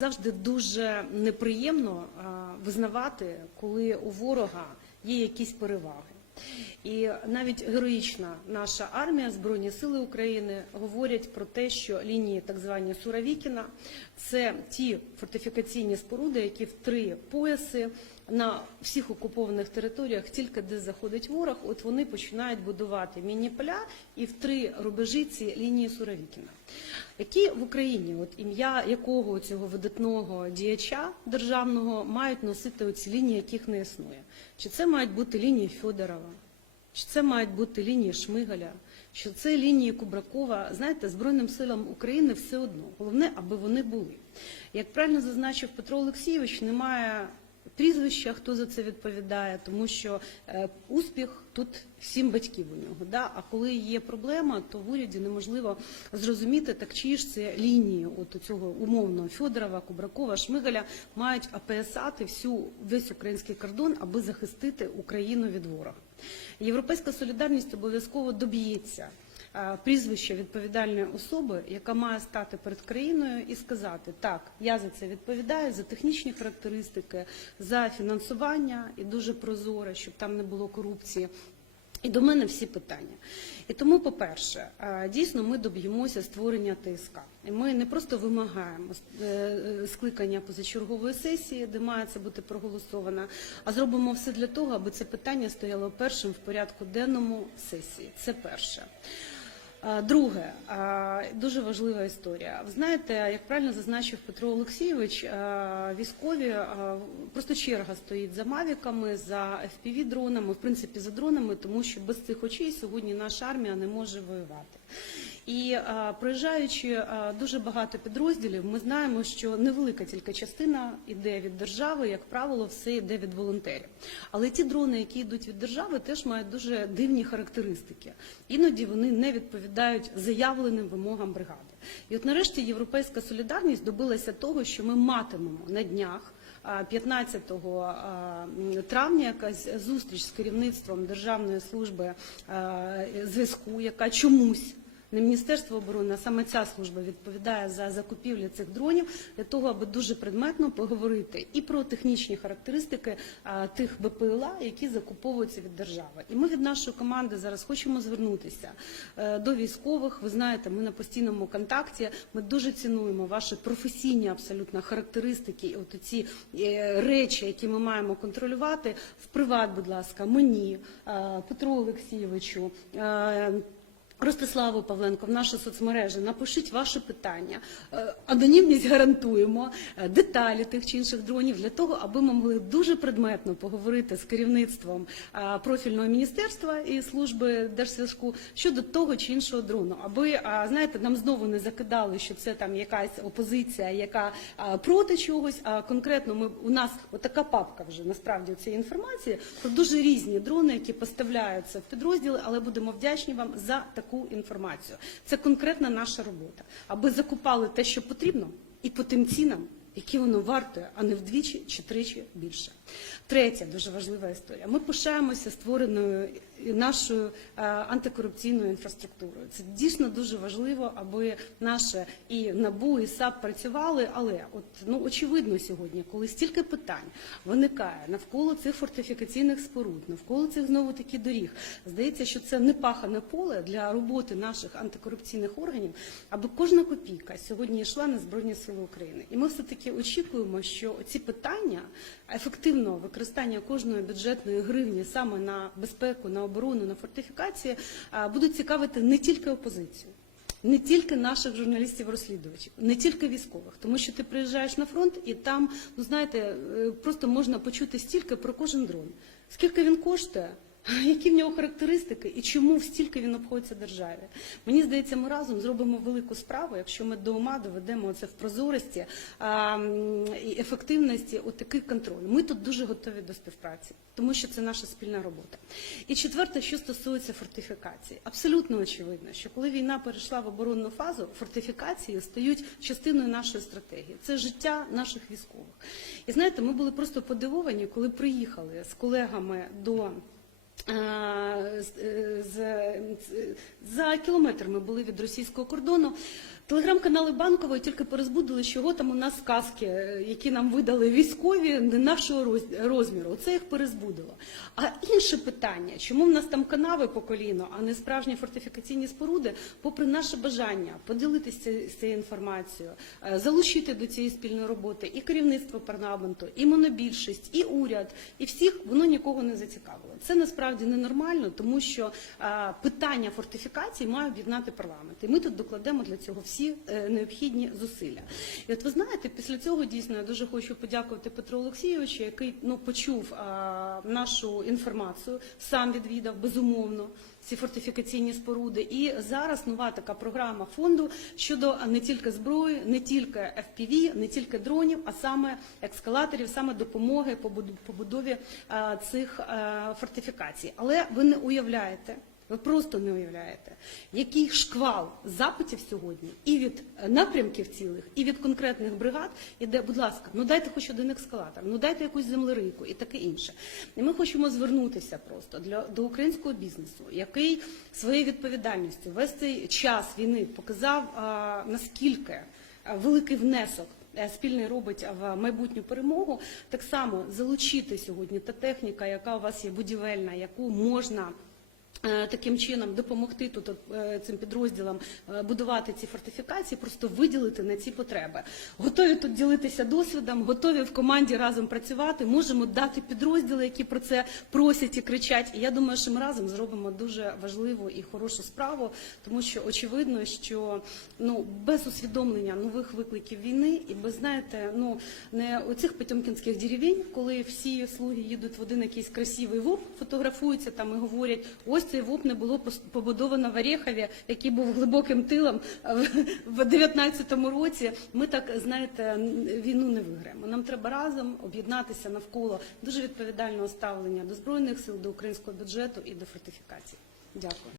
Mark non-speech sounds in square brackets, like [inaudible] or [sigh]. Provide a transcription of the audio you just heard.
Завжди дуже неприємно визнавати, коли у ворога є якісь переваги. І навіть героїчна наша армія, Збройні Сили України говорять про те, що лінії так звані Суровікіна це ті фортифікаційні споруди, які в три пояси на всіх окупованих територіях, тільки де заходить ворог, от вони починають будувати міні-поля і в три рубежі ці лінії Суровікіна. Які в Україні, от ім'я якого цього видатного діяча державного мають носити оці лінії, яких не існує? Чи це мають бути лінії Федорова? Чи це мають бути лінії Шмигаля? Що це лінії Кубракова? Знаєте, Збройним силам України все одно. Головне, аби вони були. Як правильно зазначив Петро Олексійович, немає прізвища, хто за це відповідає, тому що е, успіх тут сім батьків у нього. Да? А коли є проблема, то в уряді неможливо зрозуміти, так чиї ж це лінії от цього умовного Федорова, Кубракова, Шмигаля мають АПСати всю весь український кордон, аби захистити Україну від ворога. Європейська солідарність обов'язково доб'ється е, прізвища відповідальної особи, яка має стати перед країною і сказати: так, я за це відповідаю, за технічні характеристики, за фінансування і дуже прозоре, щоб там не було корупції. І до мене всі питання. І тому, по-перше, е, дійсно ми доб'ємося створення ТСК. І ми не просто вимагаємо е, скликання позачергової сесії, де має це бути проголосовано, а зробимо все для того, аби це питання стояло першим в порядку денному сесії. Це перше. А, Друге, дуже важлива історія. Ви знаєте, як правильно зазначив Петро Олексійович, військові просто черга стоїть за мавіками, за fpv дронами, в принципі, за дронами, тому що без цих очей сьогодні наша армія не може воювати. І а, проїжджаючи а, дуже багато підрозділів, ми знаємо, що невелика тільки частина йде від держави, як правило, все йде від волонтерів. Але ті дрони, які йдуть від держави, теж мають дуже дивні характеристики. Іноді вони не відповідають заявленим вимогам бригади. І от нарешті європейська солідарність добилася того, що ми матимемо на днях. а, 15 травня якась зустріч з керівництвом Державної служби зв'язку, яка чомусь не Міністерство оборони, а саме ця служба відповідає за закупівлі цих дронів для того, аби дуже предметно поговорити і про технічні характеристики тих БПЛА, які закуповуються від держави. І ми від нашої команди зараз хочемо звернутися е, до військових. Ви знаєте, ми на постійному контакті. Ми дуже цінуємо ваші професійні абсолютно характеристики, і от ці е, речі, які ми маємо контролювати. В приват, будь ласка, мені, е, Петру Олексійовичу. е, Ростиславу Павленко в наші соцмережі напишіть ваші питання. Е, Анонімність гарантуємо, е, деталі тих чи інших дронів для того, аби ми могли дуже предметно поговорити з керівництвом е, профільного міністерства і служби держзв'язку щодо того чи іншого дрону, аби знаєте, нам знову не закидали, що це там якась опозиція, яка проти чогось. А конкретно ми у нас отака папка вже насправді цієї інформації про дуже різні дрони, які поставляються в підрозділи, але будемо вдячні вам за таку інформацію. Це конкретна наша робота, аби закупали те, що потрібно, і по тим цінам, які воно вартує, а не вдвічі чи тричі більше. Третя дуже важлива історія. Ми пишаємося створеною нашою е, антикорупційною інфраструктурою. Це дійсно дуже важливо, аби наше і НАБУ, і САП працювали. Але от ну очевидно сьогодні, коли стільки питань виникає навколо цих фортифікаційних споруд, навколо цих знову таки доріг, здається, що це не пахане поле для роботи наших антикорупційних органів, аби кожна копійка сьогодні йшла на збройні сили України. І ми все таки очікуємо, що ці питання ефективного використання кожної бюджетної гривні саме на безпеку, на оборону, на фортифікації будуть цікавити не тільки опозицію. Не тільки наших журналістів-розслідувачів, не тільки військових, тому що ти приїжджаєш на фронт і там, ну знаєте, е, просто можна почути стільки про кожен дрон. Скільки він коштує, [laughs] які в нього характеристики і чому стільки він обходиться державі. Мені здається, ми разом зробимо велику справу, якщо ми до ума доведемо це в прозорості а, і ефективності от такий контроль. Ми тут дуже готові до співпраці, тому що це наша спільна робота. І четверте, що стосується фортифікації, абсолютно очевидно, що коли війна перейшла в оборонну фазу, фортифікації стають частиною нашої стратегії. Це життя наших військових. І знаєте, ми були просто подивовані, коли приїхали з колегами до. Е, е, За кілометр ми були від російського кордону. Телеграм-канали Банкової тільки перезбудили, чого там у нас сказки, е, які нам видали військові, не нашого розміру. Це їх перезбудило. А інше питання, чому в нас там канави по коліно, а не справжні фортифікаційні споруди, попри наше бажання поділитися з цією інформацією, залучити до цієї спільної роботи і керівництво парламенту, і монобільшість, і уряд, і всіх воно нікого не зацікавило. Це насправді ненормально, тому що е, питання фортифікації має об'єднати парламент. І ми тут докладемо для цього всі е, необхідні зусилля. І от ви знаєте, після цього дійсно я дуже хочу подякувати Петру Олексійовичу, який ну почув е, нашу інформацію, сам відвідав безумовно ці фортифікаційні споруди. І зараз нова така програма фонду щодо не тільки зброї, не тільки FPV, не тільки дронів, а саме ескалаторів, саме допомоги по побудові е, цих е, фортифікацій. Але ви не уявляєте. Ви просто не уявляєте, який шквал запитів сьогодні і від напрямків цілих, і від конкретних бригад іде, будь ласка, ну дайте хоч один ескалатор, ну дайте якусь землерийку і таке інше. І ми хочемо звернутися просто для до українського бізнесу, який своєю відповідальністю весь цей час війни показав а, наскільки великий внесок е, спільний робить в майбутню перемогу. Так само залучити сьогодні та техніка, яка у вас є будівельна, яку можна. Е, Таким чином допомогти тут е, цим підрозділам е, будувати ці фортифікації, просто виділити на ці потреби. Готові тут ділитися досвідом, готові в команді разом працювати. Можемо дати підрозділи, які про це просять і кричать. І я думаю, що ми разом зробимо дуже важливу і хорошу справу, тому що очевидно, що ну без усвідомлення нових викликів війни і без знаєте, ну не оцих потьомкінських деревень, коли всі слуги їдуть в один якийсь красивий ВОП, фотографуються там і говорять, ось цей ВОП не було побудовано в Орєхові, який був глибоким тилом в- в 19-му році. Ми так знаєте, війну не виграємо. Нам треба разом об'єднатися навколо дуже відповідального ставлення до збройних сил, до українського бюджету і до фортифікації. Дякую.